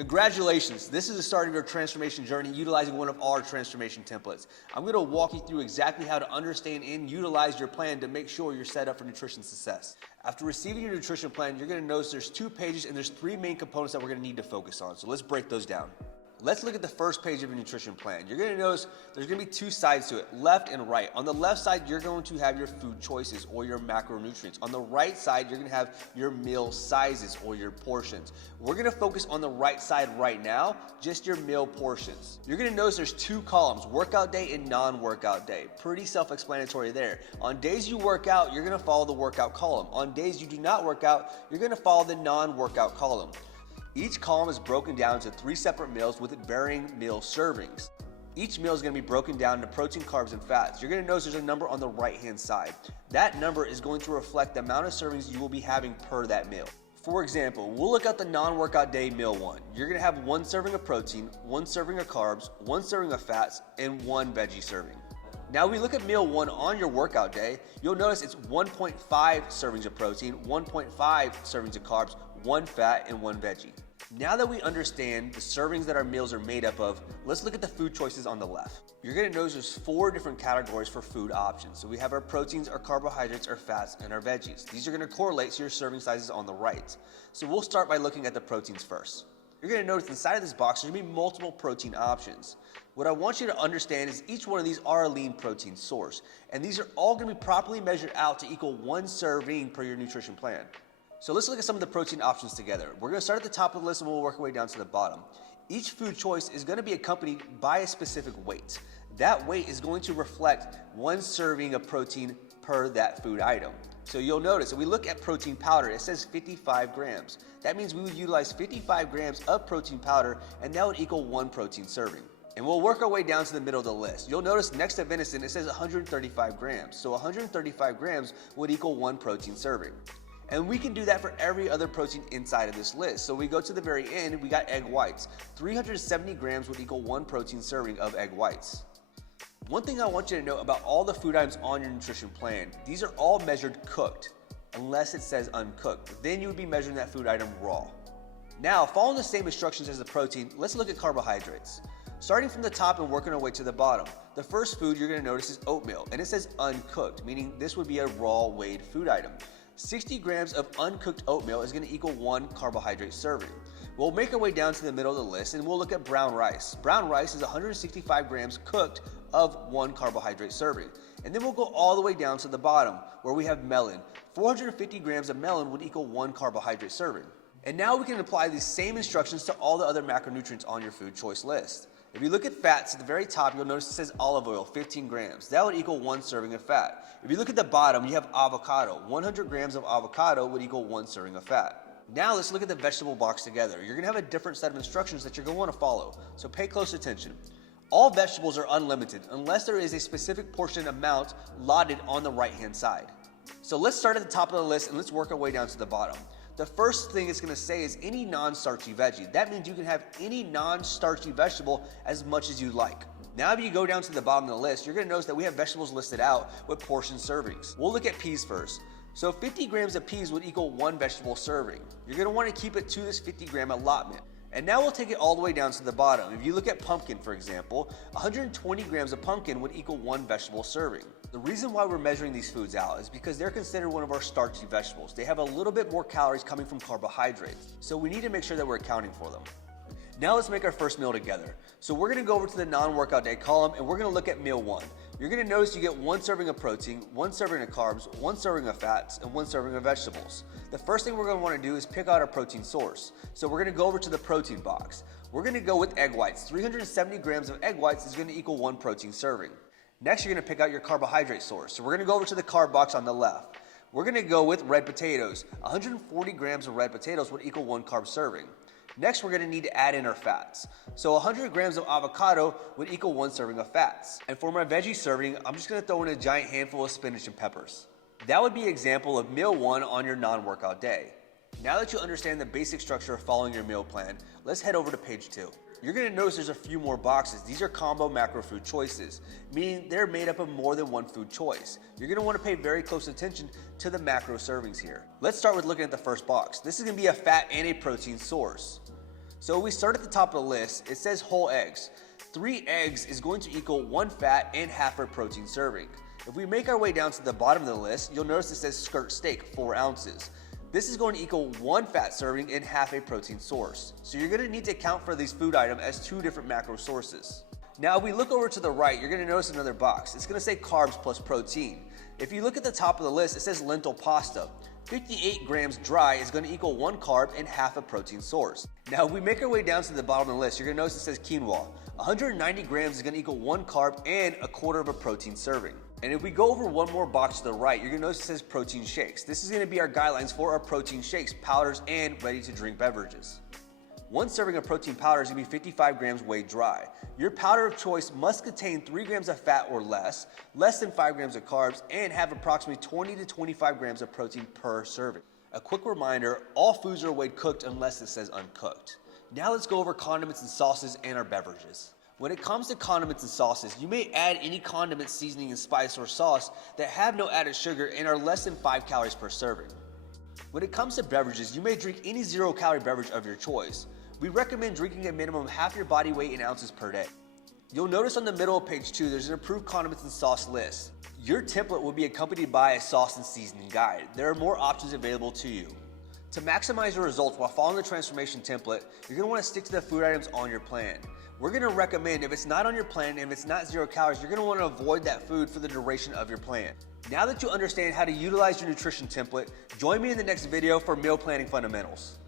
Congratulations, this is the start of your transformation journey utilizing one of our transformation templates. I'm going to walk you through exactly how to understand and utilize your plan to make sure you're set up for nutrition success. After receiving your nutrition plan, you're going to notice there's 2 pages and there's 3 main components that we're going to need to focus on. So let's break those down. Let's look at the first page of your nutrition plan. You're going to notice there's going to be 2 sides to it, left and right. On the left side, you're going to have your food choices or your macronutrients. On the right side, you're going to have your meal sizes or your portions. We're going to focus on the right side right now, just your meal portions. You're going to notice there's 2 columns, workout day and non-workout day. Pretty self-explanatory there. On days you work out, you're going to follow the workout column. On days you do not work out, you're going to follow the non-workout column. Each column is broken down to 3 separate meals with varying meal servings. Each meal is going to be broken down into protein, carbs, and fats. You're going to notice there's a number on the right-hand side. That number is going to reflect the amount of servings you will be having per that meal. For example, we'll look at the non-workout day meal 1. You're going to have 1 serving of protein, 1 serving of carbs, 1 serving of fats, and 1 veggie serving. Now we look at meal 1 on your workout day, you'll notice it's 1.5 servings of protein, 1.5 servings of carbs, 1 fat, and 1 veggie. Now that we understand the servings that our meals are made up of, let's look at the food choices on the left. You're going to notice there's 4 different categories for food options. So we have our proteins, our carbohydrates, our fats, and our veggies. These are going to correlate to your serving sizes on the right. So we'll start by looking at the proteins first. You're going to notice inside of this box there's going to be multiple protein options. What I want you to understand is each one of these are a lean protein source, and these are all going to be properly measured out to equal 1 serving per your nutrition plan. So let's look at some of the protein options together. We're going to start at the top of the list and we'll work our way down to the bottom. Each food choice is going to be accompanied by a specific weight. That weight is going to reflect 1 serving of protein per that food item. So you'll notice if we look at protein powder, it says 55 grams. That means we would utilize 55 grams of protein powder, and that would equal 1 protein serving. And we'll work our way down to the middle of the list. You'll notice next to venison, it says 135 grams. So 135 grams would equal 1 protein serving. And we can do that for every other protein inside of this list. So we go to the very end, we got egg whites. 370 grams would equal 1 protein serving of egg whites. One thing I want you to know about all the food items on your nutrition plan, these are all measured cooked, unless it says uncooked. Then you would be measuring that food item raw. Now, following the same instructions as the protein, let's look at carbohydrates. Starting from the top and working our way to the bottom, the first food you're going to notice is oatmeal, and it says uncooked, meaning this would be a raw weighed food item. 60 grams of uncooked oatmeal is going to equal 1 carbohydrate serving. We'll make our way down to the middle of the list and we'll look at brown rice. Brown rice is 165 grams cooked of 1 carbohydrate serving. And then we'll go all the way down to the bottom where we have melon. 450 grams of melon would equal 1 carbohydrate serving. And now we can apply these same instructions to all the other macronutrients on your food choice list. If you look at fats, at the very top, you'll notice it says olive oil, 15 grams. That would equal 1 serving of fat. If you look at the bottom, you have avocado. 100 grams of avocado would equal 1 serving of fat. Now let's look at the vegetable box together. You're going to have a different set of instructions that you're going to want to follow, so pay close attention. All vegetables are unlimited unless there is a specific portion amount allotted on the right-hand side. So let's start at the top of the list and let's work our way down to the bottom. The first thing it's going to say is any non-starchy veggie. That means you can have any non-starchy vegetable as much as you like. Now if you go down to the bottom of the list, you're going to notice that we have vegetables listed out with portion servings. We'll look at peas first. So 50 grams of peas would equal 1 vegetable serving. You're going to want to keep it to this 50 gram allotment. And now we'll take it all the way down to the bottom. If you look at pumpkin, for example, 120 grams of pumpkin would equal 1 vegetable serving. The reason why we're measuring these foods out is because they're considered one of our starchy vegetables. They have a little bit more calories coming from carbohydrates, so we need to make sure that we're accounting for them. Now let's make our first meal together. So we're going to go over to the non-workout day column and we're going to look at meal 1. You're going to notice you get 1 serving of protein, 1 serving of carbs, 1 serving of fats, and 1 serving of vegetables. The first thing we're going to want to do is pick out our protein source. So we're going to go over to the protein box. We're going to go with egg whites. 370 grams of egg whites is going to equal 1 protein serving. Next, you're going to pick out your carbohydrate source. So we're going to go over to the carb box on the left. We're going to go with red potatoes. 140 grams of red potatoes would equal 1 carb serving. Next, we're going to need to add in our fats. So 100 grams of avocado would equal 1 serving of fats. And for my veggie serving, I'm just going to throw in a giant handful of spinach and peppers. That would be an example of meal 1 on your non-workout day. Now that you understand the basic structure of following your meal plan, let's head over to page 2. You're going to notice there's a few more boxes. These are combo macro food choices, meaning they're made up of more than one food choice. You're going to want to pay very close attention to the macro servings here. Let's start with looking at the first box. This is going to be a fat and a protein source. So we start at the top of the list. It says whole eggs. 3 eggs is going to equal 1 fat and half a protein serving. If we make our way down to the bottom of the list, you'll notice it says skirt steak, 4 ounces. This is going to equal 1 fat serving and half a protein source. So you're going to need to account for these food items as 2 different macro sources. Now, if we look over to the right, you're going to notice another box. It's going to say carbs plus protein. If you look at the top of the list, it says lentil pasta. 58 grams dry is going to equal 1 carb and half a protein source. Now, if we make our way down to the bottom of the list, you're going to notice it says quinoa. 190 grams is going to equal 1 carb and a quarter of a protein serving. And if we go over one more box to the right, you're going to notice it says protein shakes. This is going to be our guidelines for our protein shakes, powders, and ready-to-drink beverages. 1 serving of protein powder is going to be 55 grams weighed dry. Your powder of choice must contain 3 grams of fat or less than 5 grams of carbs, and have approximately 20 to 25 grams of protein per serving. A quick reminder, all foods are weighed cooked unless it says uncooked. Now let's go over condiments and sauces and our beverages. When it comes to condiments and sauces, you may add any condiment, seasoning, and spice or sauce that have no added sugar and are less than 5 calories per serving. When it comes to beverages, you may drink any 0-calorie beverage of your choice. We recommend drinking a minimum of half your body weight in ounces per day. You'll notice on the middle of page 2, there's an approved condiments and sauce list. Your template will be accompanied by a sauce and seasoning guide. There are more options available to you. To maximize your results while following the transformation template, you're going to want to stick to the food items on your plan. We're going to recommend, if it's not on your plan and if it's not 0 calories, you're going to want to avoid that food for the duration of your plan. Now that you understand how to utilize your nutrition template, join me in the next video for meal planning fundamentals.